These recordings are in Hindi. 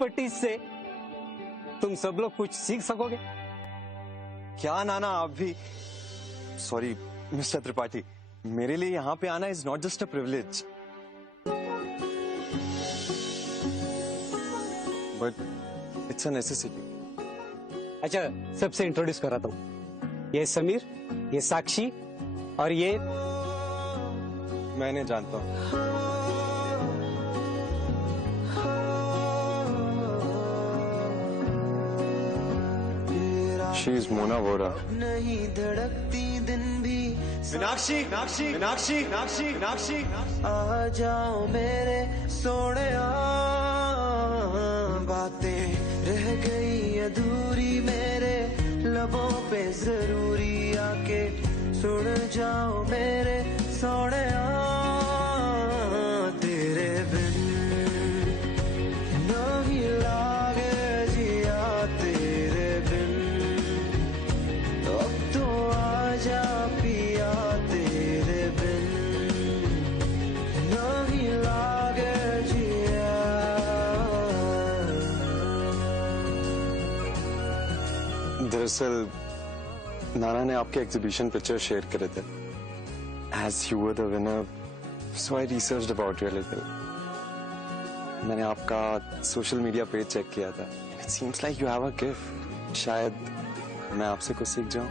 पट्टी से तुम सब लोग कुछ सीख सकोगे। क्या नाना, आप भी। सॉरी मिस्टर त्रिपाठी, मेरे लिए यहाँ पे आना is not just a privilege, but it's a necessity. अच्छा, सबसे इंट्रोड्यूस कराता हूँ। ये समीर, ये साक्षी और ये मैंने जानता हूँ। She is Mona Vora. नहीं धड़कती दिन भी। मीनाक्षी, मीनाक्षी, मीनाक्षी, मीनाक्षी, मीनाक्षी, आ जाओ मेरे सोने, बातें रह गई अधूरी मेरे लबों पे, जरूरी आके सुन जाओ मेरे सोने, तेरे बिन नहीं लागे जिया, तेरे बिन अब तो आजा पिया, तेरे बिन नहीं लागे जिया। दरअसल नाना ने आपके एग्जीबिशन पिक्चर शेयर करे थे। As you were the winner, so I researched about you a little. मैंने आपका सोशल मीडिया पेज चेक किया था। It seems like you have a gift. शायद मैं आपसे कुछ सीख जाऊं।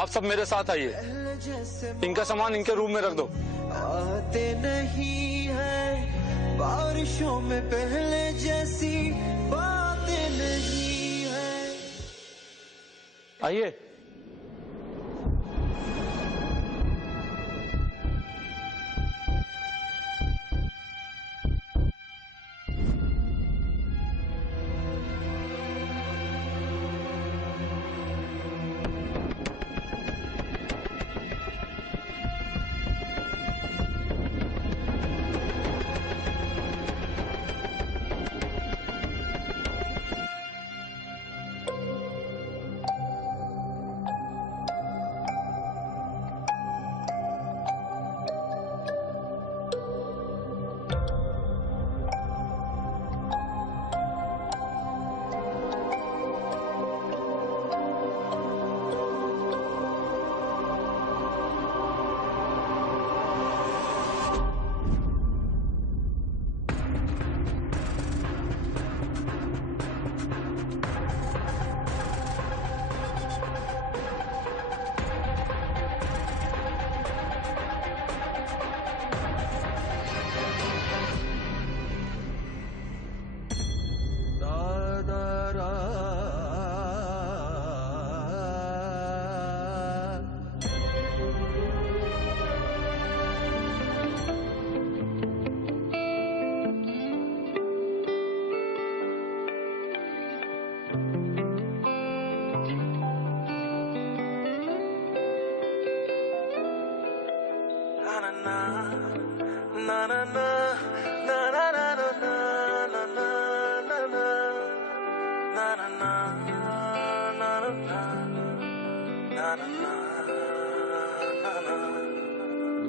आप सब मेरे साथ आइए, इनका सामान इनके रूम में रख दो। आते नहीं है बारिशों में पहले जैसी बातें नहीं है। आइए।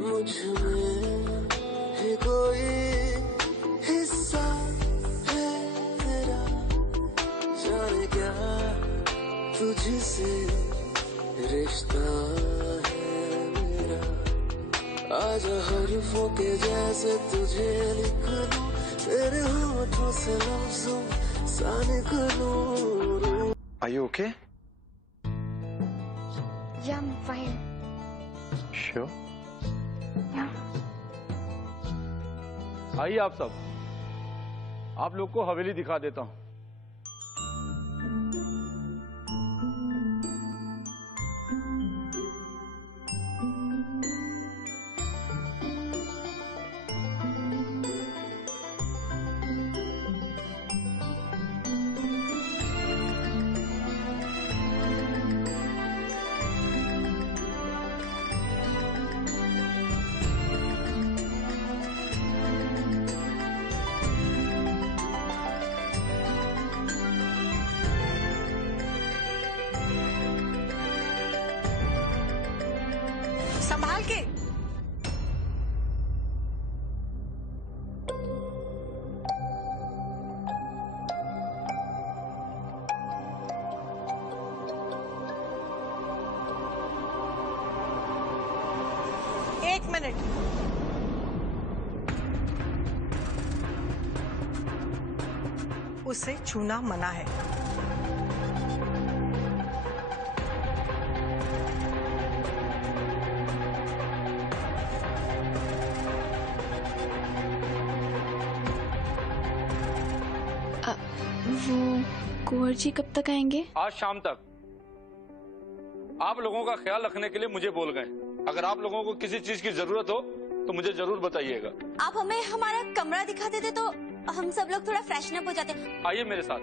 मुझमें है कोई हिस्सा है तेरा, जाने क्या तुझसे रिश्ता है मेरा। आजा हरफों के जैसे तुझे लिख लूं, तेरे होठों से लफ्जों सा निकलूं। Are you okay? Yeah, I'm fine. Sure. Yeah. आइए आप सब, आप लोग को हवेली दिखा देता हूँ। संभाल के। मिनट। उसे छूना मना है। वो कुंवर जी कब तक आएंगे? आज शाम तक। आप लोगों का ख्याल रखने के लिए मुझे बोल गए। अगर आप लोगों को किसी चीज की जरूरत हो तो मुझे जरूर बताइएगा। आप हमें हमारा कमरा दिखा देते तो हम सब लोग थोड़ा फ्रेशन अप हो जाते। आइए मेरे साथ।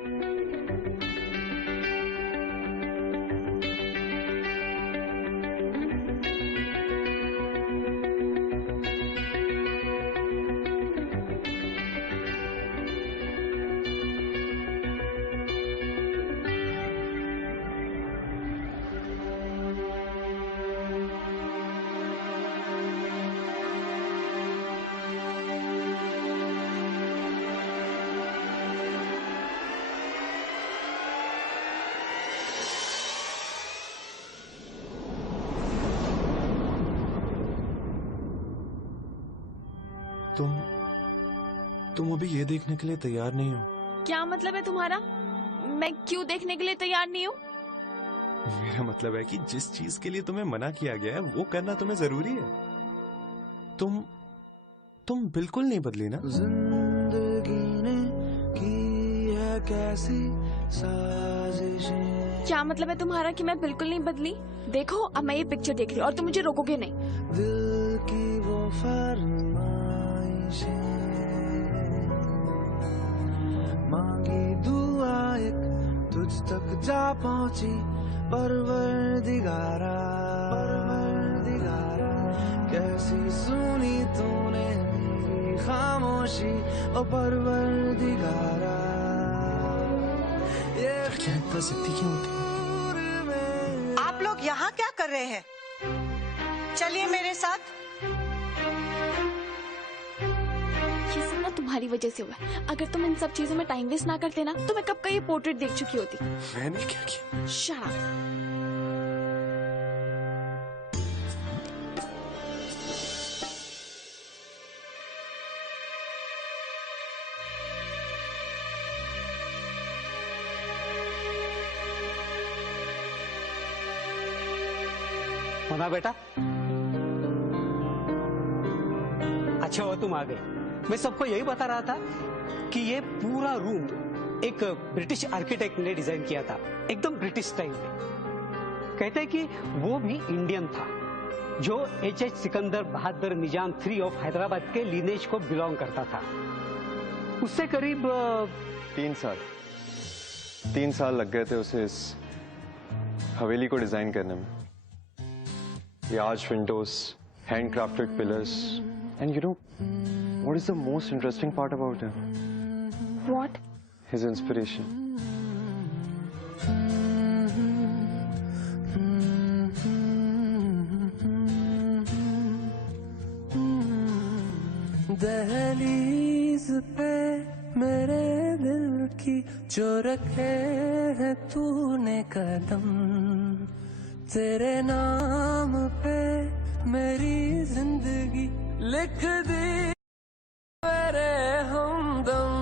तुम अभी ये देखने के लिए तैयार नहीं हो? क्या मतलब है तुम्हारा? मैं क्यों देखने के लिए तैयार नहीं हूँ? मेरा मतलब है कि जिस चीज के लिए तुम्हें मना किया गया है वो करना तुम्हें जरूरी है। तुम बिल्कुल नहीं बदली ना। जिंदगी ने की है कैसी साजिशें, क्या मतलब है तुम्हारा कि मैं बिल्कुल नहीं बदली? देखो अब मैं ये पिक्चर देख रही हूँ और तुम मुझे रोकोगे नहीं। दिल की वो फरमाइशें, मांगी दुआ एक तुझ तक जा पहुंची, परवरदिगारा कैसी सुनी तूने मेरी खामोशी, ओ परवरदिगारा। ये क्या इतना जिद्दी क्यों होती है? आप लोग यहाँ क्या कर रहे हैं? चलिए मेरे साथ। ये सब ना तुम्हारी वजह से हुआ है। अगर तुम इन सब चीजों में टाइम वेस्ट ना करते ना तो मैं कब का ये पोर्ट्रेट देख चुकी होती। मैंने क्या किया? Shut up. होना बेटा, अच्छा हो तुम आ गए। मैं सबको यही बता रहा था कि ये पूरा रूम एक ब्रिटिश आर्किटेक्ट ने डिजाइन किया था, एकदम ब्रिटिश स्टाइल में। कहते हैं कि वो भी इंडियन था, जो H.H. Sikandar Bahadur Nizam 3 of Hyderabad के लिनेज को बिलोंग करता था। उससे करीब 3 साल लग गए थे उसे इस हवेली को डिजाइन करने में। The arch windows, handcrafted pillars, and you know what is the most interesting part about him? What? His inspiration. दहलीज पे मेरे दिल की जो रखे है तूने कदम, तेरे नाम पे मेरी जिंदगी लिख दी मेरे हमदम।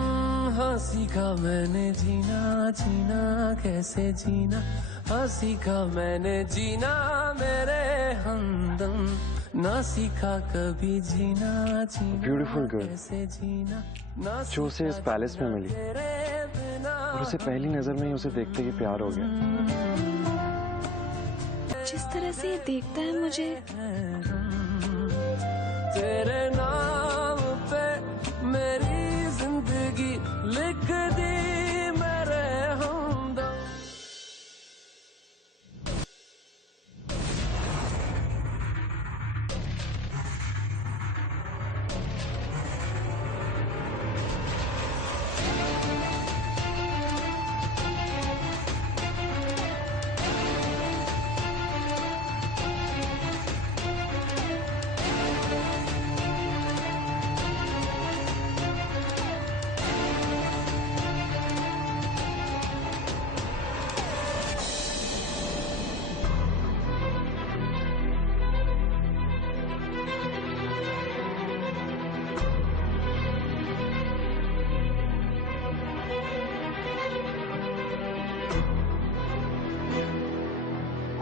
हाँ सीखा मैंने जीना, जीना कैसे जीना, हाँ सीखा मैंने जीना मेरे हमदम, ना सीखा कभी जीना, जीना Beautiful girl. कैसे जीना, ना जो उसे इस पैलेस में मिली और उसे पहली नजर में ही उसे देखते ही प्यार हो गया। जिस तरह से ये देखता है मुझे, तेरे नाम पे मेरी जिंदगी लिख दी मेरे हमदम।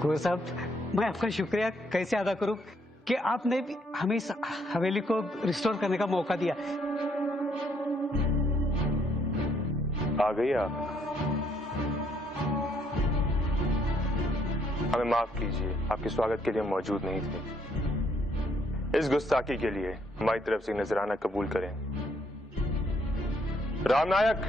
कुंवर साहब, मैं आपका शुक्रिया कैसे अदा करूं कि आपने भी हमें इस हवेली को रिस्टोर करने का मौका दिया। आ गई आप। हमें माफ कीजिए, आपके स्वागत के लिए मौजूद नहीं थे। इस गुस्ताखी के लिए हमारी तरफ से नजराना कबूल करें। राम नायक,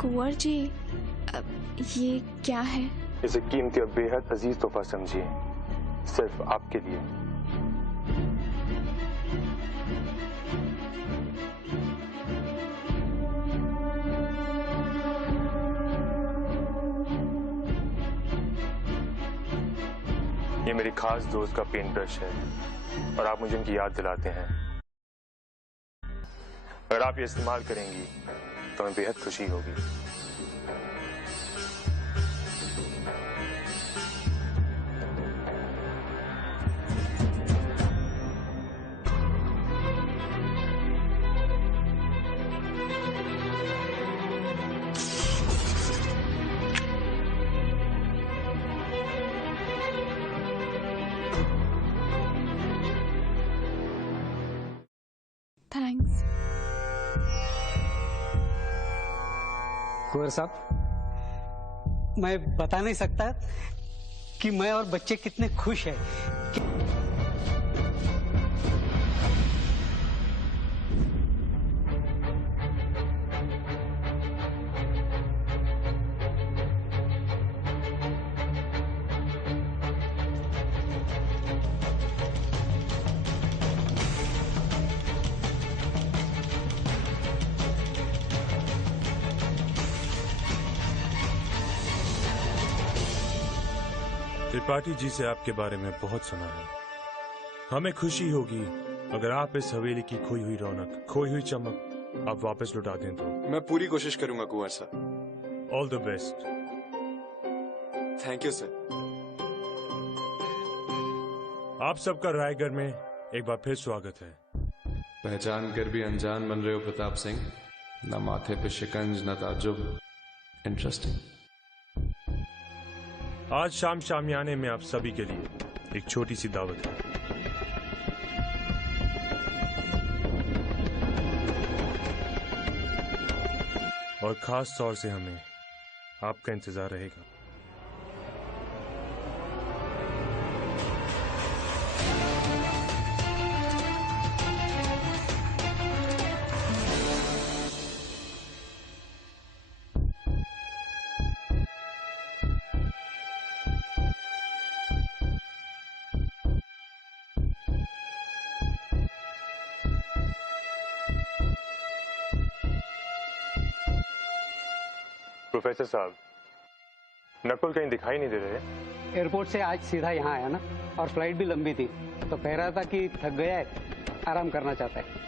कुंवर जी, ये क्या है? इसे कीमती और बेहद अजीज तोहफा समझिए, सिर्फ आपके लिए। ये मेरी खास दोस्त का पेंट ब्रश है और आप मुझे इनकी याद दिलाते हैं। अगर आप ये इस्तेमाल करेंगी तो हमें बेहद खुशी होगी। थैंक्स। कुंवर साहब, मैं बता नहीं सकता कि मैं और बच्चे कितने खुश हैं। त्रिपाठी जी से आपके बारे में बहुत सुना है। हमें खुशी होगी अगर आप इस हवेली की खोई हुई रौनक, खोई हुई चमक आप वापस लौटा दें तो। मैं पूरी कोशिश करूंगा कुंवर साहब। All the best. Thank you sir. आप सबका रायगढ़ में एक बार फिर स्वागत है। पहचान कर भी अनजान बन रहे हो प्रताप सिंह। न माथे पे शिकंज न ताजुब। इंटरेस्टिंग। आज शाम शामियाने में आप सभी के लिए एक छोटी सी दावत है। और खास तौर से हमें आपका इंतजार रहेगा। प्रोफेसर साहब, नकुल कहीं दिखाई नहीं दे रहे। एयरपोर्ट से आज सीधा यहाँ आया ना, और फ्लाइट भी लंबी थी, तो कह रहा था कि थक गया है, आराम करना चाहता है।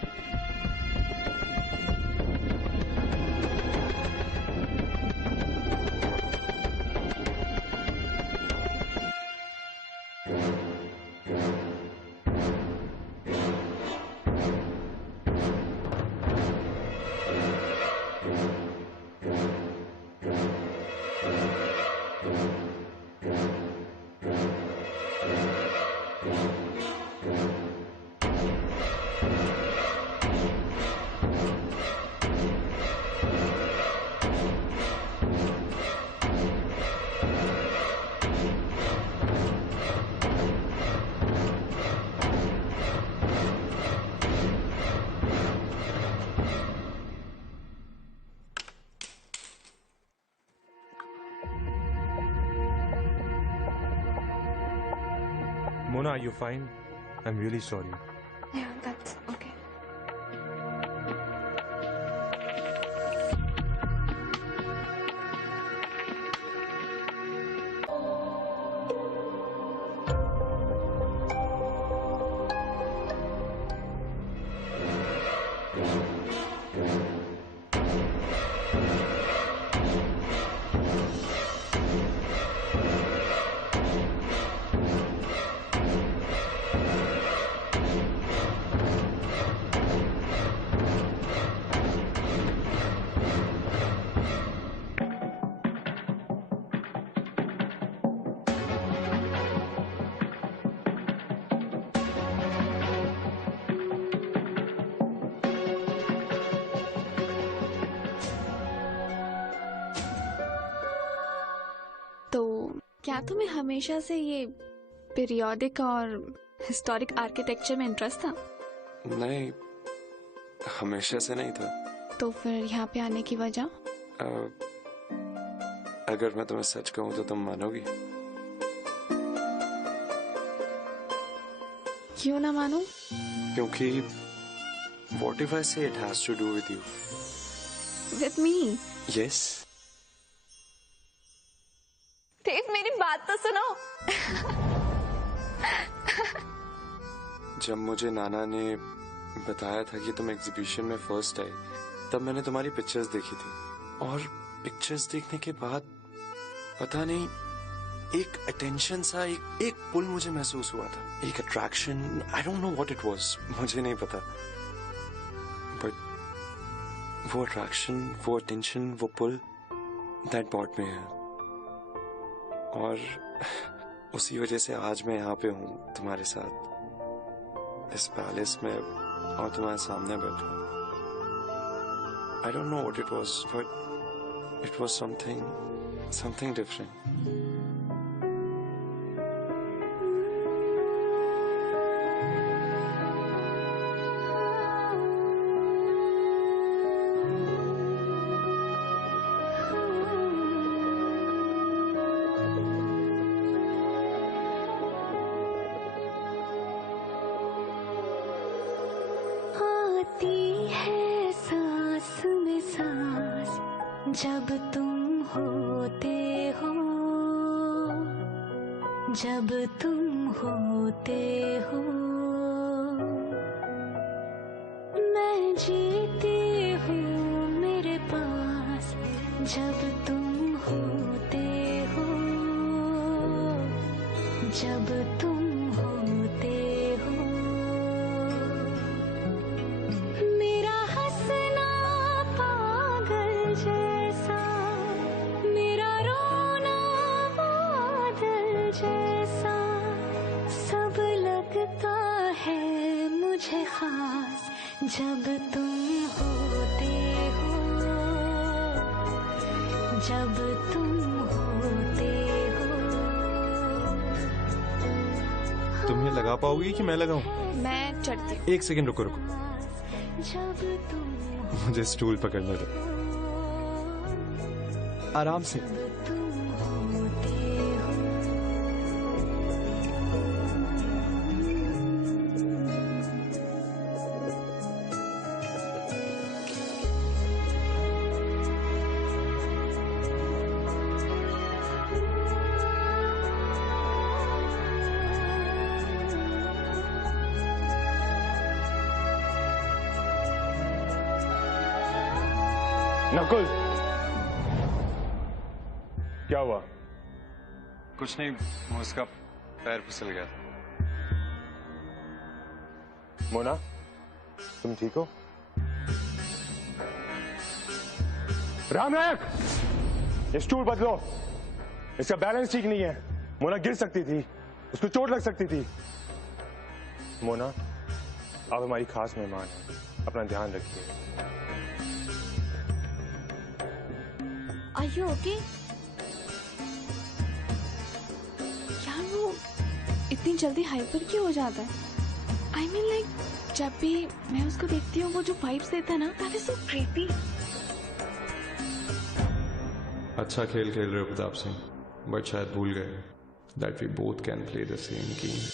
Mona, are you fine? I'm really sorry. Yeah, that's okay. क्या तुम्हें हमेशा से ये पीरियोडिक और हिस्टोरिक आर्किटेक्चर में इंटरेस्ट था? नहीं, हमेशा से नहीं था। तो फिर यहाँ पे आने की वजह? अगर मैं तुम्हें सच कहूँ तो तुम मानोगी? क्यों ना मानूं? क्योंकि what if I say it has to do with you? With me? Yes. देव, मेरी बात तो सुनो। जब मुझे नाना ने बताया था कि तुम एग्जीबिशन में फर्स्ट आए, तब मैंने तुम्हारी पिक्चर्स देखी थी और पिक्चर्स देखने के बाद पता नहीं एक अटेंशन सा, एक पुल मुझे महसूस हुआ था, एक attraction. I don't know what it was, मुझे नहीं पता, बट वो अट्रैक्शन, वो अटेंशन, वो पुल, दैट बॉट मी है। और उसी वजह से आज मैं यहाँ पे हूँ तुम्हारे साथ इस पैलेस में और तुम्हारे सामने बैठा। I don't know what it was, but it was something different. जब तुम होते हो, जब तुम होते हो, मैं जीती हूँ मेरे पास। जब तुम होते हो, जब तुम होते हो, मेरा हंसना पागल जैसा, मेरा रोना बादल जैसा, सब लगता है मुझे खास। जब तुम होते हो, जब तुम होते हो। तुम ये लगा पाओगी कि मैं लगाऊं? मैं चढ़ती हूँ। एक सेकंड रुको रुको, जब तुम मुझे स्टूल पकड़ने दो। आराम से। नकुल, क्या हुआ? कुछ नहीं, उसका पैर फिसल गया था। मोना, तुम ठीक हो? रामनायक, ये स्टूल बदलो, इसका बैलेंस ठीक नहीं है। मोना गिर सकती थी, उसको चोट लग सकती थी। मोना, आप हमारी खास मेहमान हैं, अपना ध्यान रखिए। Are you okay? यार वो इतनी जल्दी हाइपर क्यों हो जाता है? I mean like जब भी मैं उसको देखती हूँ वो जो वाइब्स देता है ना, that is so creepy. अच्छा खेल खेल रहे हो प्रताप सिंह, बट शायद भूल गए that we both can play the same game.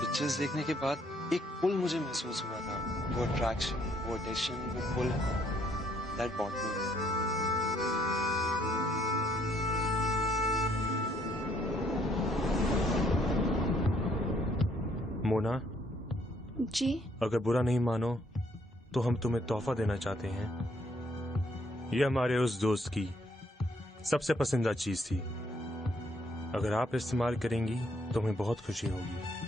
Pictures देखने के बाद एक पुल मुझे महसूस हुआ था, वो अट्रैक्शन, वो अटेंशन, वो पुल, दैट बॉट मी। मोना जी? अगर बुरा नहीं मानो तो हम तुम्हें तोहफा देना चाहते हैं। ये हमारे उस दोस्त की सबसे पसंदीदा चीज थी। अगर आप इस्तेमाल करेंगी तो हमें बहुत खुशी होगी।